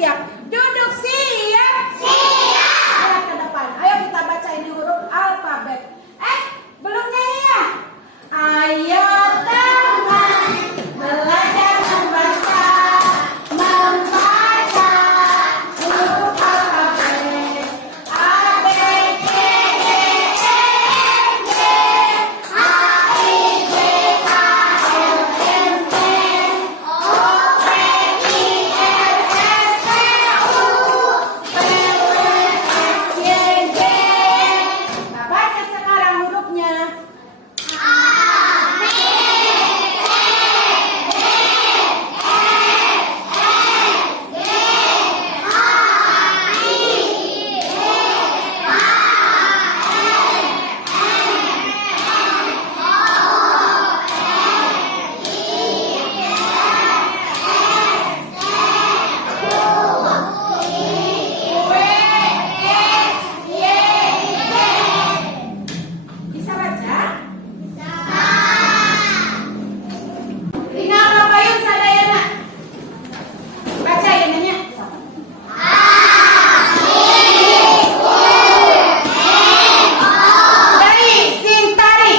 siap. Duduk siap. Siap. Ayo ke depan. Ayo kita baca ini huruf alfabet. Belum nyanyi ya? Ayo teman belajar membaca huruf alfabet. A, B, C, D, E, F, G, H, I, J, K, L, M, N, O, P, Q, R, S, T, U, V, W, X, Y, Z. Nah, baca sekarang hurufnya. Bisa baca? Rina Rabayun Sadayana. Baca ya nanya. Dari Sintari.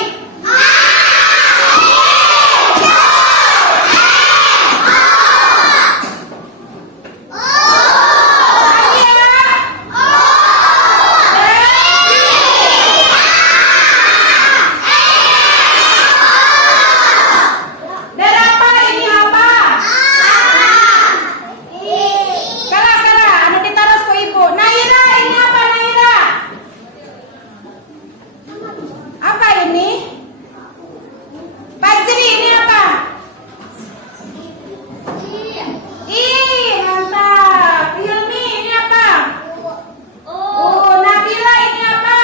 Dari apa ini apa? Kala, anu ditaruh ke ibu. Naira, ini apa Naira? Apa ini? Fajri, ini apa? Ih, mantap. Hilmi, ini apa? Nabila, ini apa?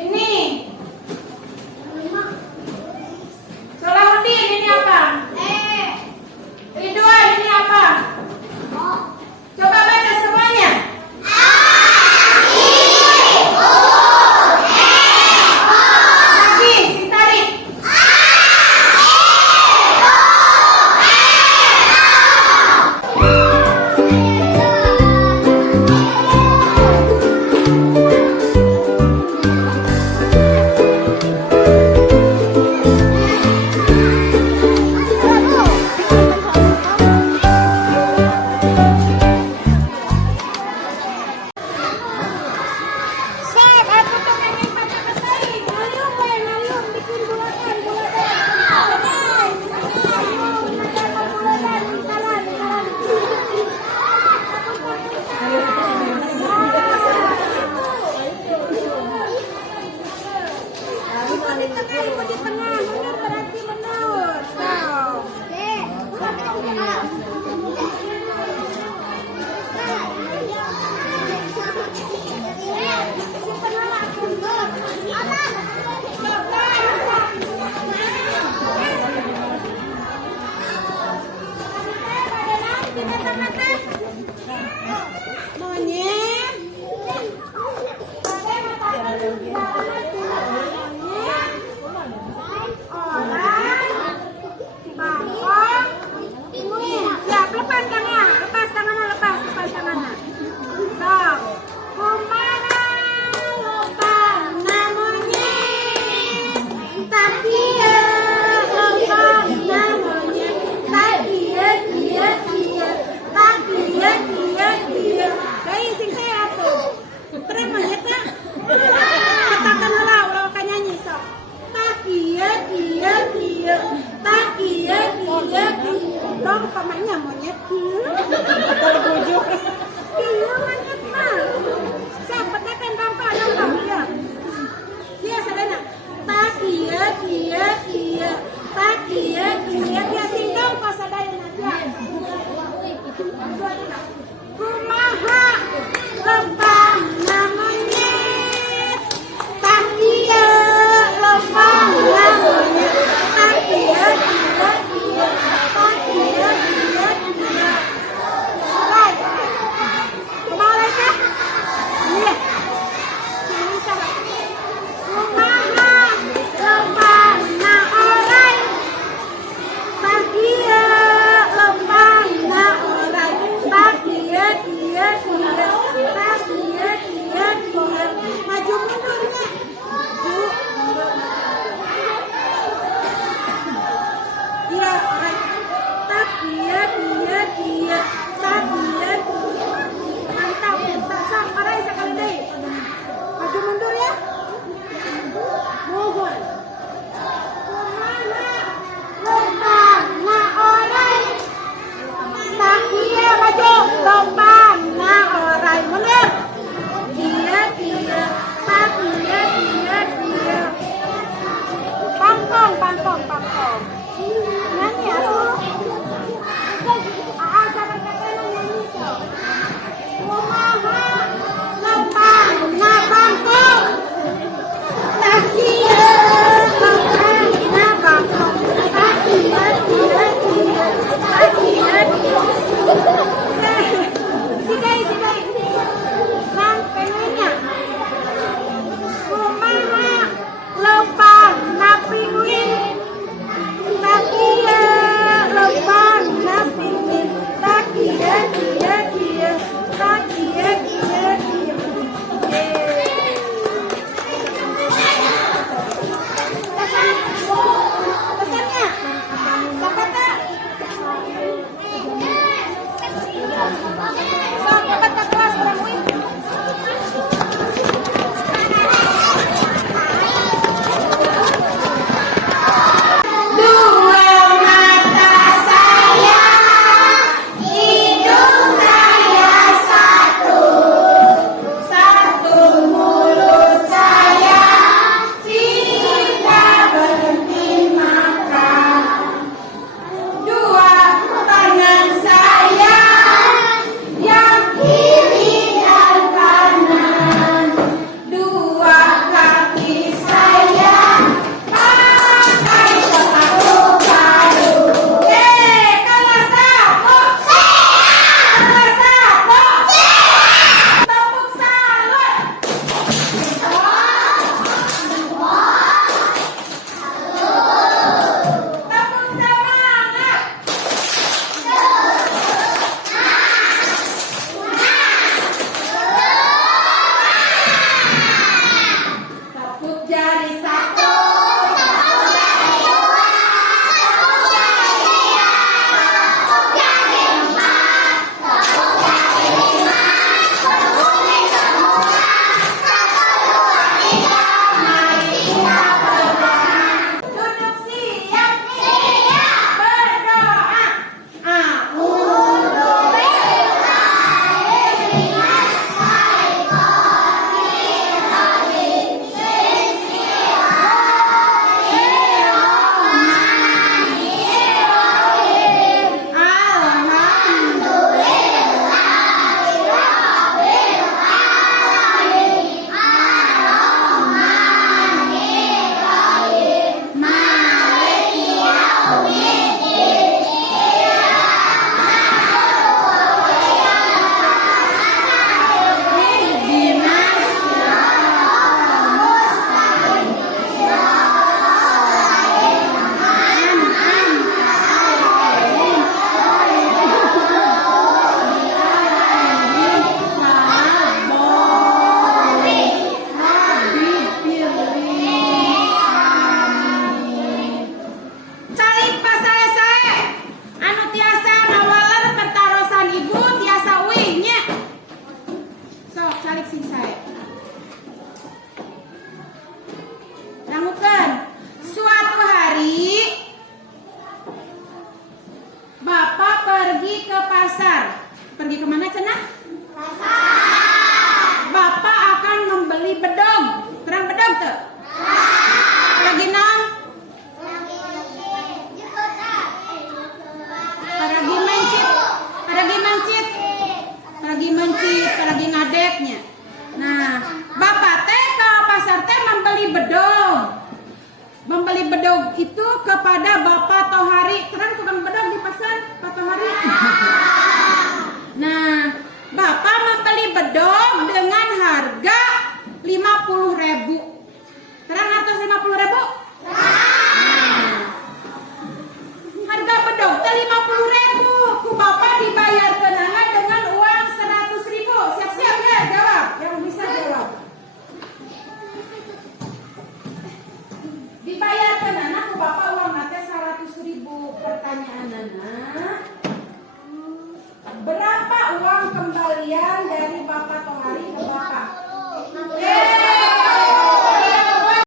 Ini. Solahuddin, ini apa? Ridwan, ini apa? Coba baca semuanya. Lagi, Sintari. Sep, aku tuh pengen pakai pesaing. Ngalium, bikin bulatan. Ibu di tengah, mundur berarti mundur. Monyet. Orang. Bangkok. Siap, lepas tangannya. Lepas tangannya. Sok. Kumaha lobang namanya. Tapi lobang namanya. Tapi Bayi sing saya tuh. Keren monyetnya. Katakan ulah kan nyanyi sok. Dong pamanya monyet. Terbujuk. Iya monyet mah. Siapa katakan bapak ya. Dia sadana. Dia singkong pas sadana dia. Kumaha lembang namanya. Lembang namanya. Iya, iya, iya. Tak, iya. Mantap. Tak sah. Parai sekali deh. Maju mundur ya. Mohon. Kemana? Lomba. Nah, orang. Tak, iya, maju. Lomba. Nah, orang. Mundur. Iya, iya. Tak, iya, iya, iya. Pangkong, pangkong, pangkong. Nyanyi aku. Jangan kakek nyanyi. Kumaha lempang na bangkong. Tak iya lempang na bangkong. Tak iya iya iya. Tak iya iya. Sidai sidai. Sampai nanya. Kumaha lempang na pinguin. Tak iya lempang na pinguin. Tak iya iya iya. Tak iya iya iya. Pesannya dapat tak? Sok dapat tak kelas orang win? Dua mata saya, hidung saya satu, satu mulut saya, tidak berhenti makan. Dua tangan saya, yang kiri dan kanan. Dua kaki saya, pakai sepatu baru. Kelas satu. Kelas satu. Tepuk salut. Tepuk semangat. Tepuk jari satu. Tepuk jari dua. Tepuk jari tiga. Tepuk jari empat. Tepuk jari lima. Tepuk semua. Satu, dua, tiga. Mari kita berdoa. Duduk siap. Siap. Berdoa. A'udzu billahi minas syaitonir rajim. Bismillahirrahmanirrahim. Alhamdulillahirabbil alamin. Ar-Rahmanirrahim. Maliki yaumiddin. Ihdinas siratal mustaqim. Siratal an'amta alaihim ghairil maghdubi alaihim waladdallin. Amin. Calik pasae-sae anu tiasa ngawaler pertarosan ibu tiasa wihnya. Sok calik sing sae. Dangukeun. Suatu hari Bapak pergi ke pasar. Pergi kemana cenah? Pasar. Bapak akan membeli bedog. Terang bedog tuh? Pergi nang? Pergi mencit. Pergi mencit. Pergi mencit. Pergi ngadeknya. Nah, Bapak teh ke pasar teh membeli bedog. Membeli bedog itu kepada Bapak Tohari. Terang tukang bedog di pasar, Pak Tohari. Nah, Bapak membeli bedog dengan harga 50.000. Terang atas 50.000? Harga bedog teh 50.000. Ku Bapak dibayar kenana dengan uang 100.000. Siap-siap ya jawab. Yang bisa jawab. Dibayar kenana ku Bapak uang nate 100.000. Pertanyaan anak. uang kembalian dari Bapak Tohari ke Bapak.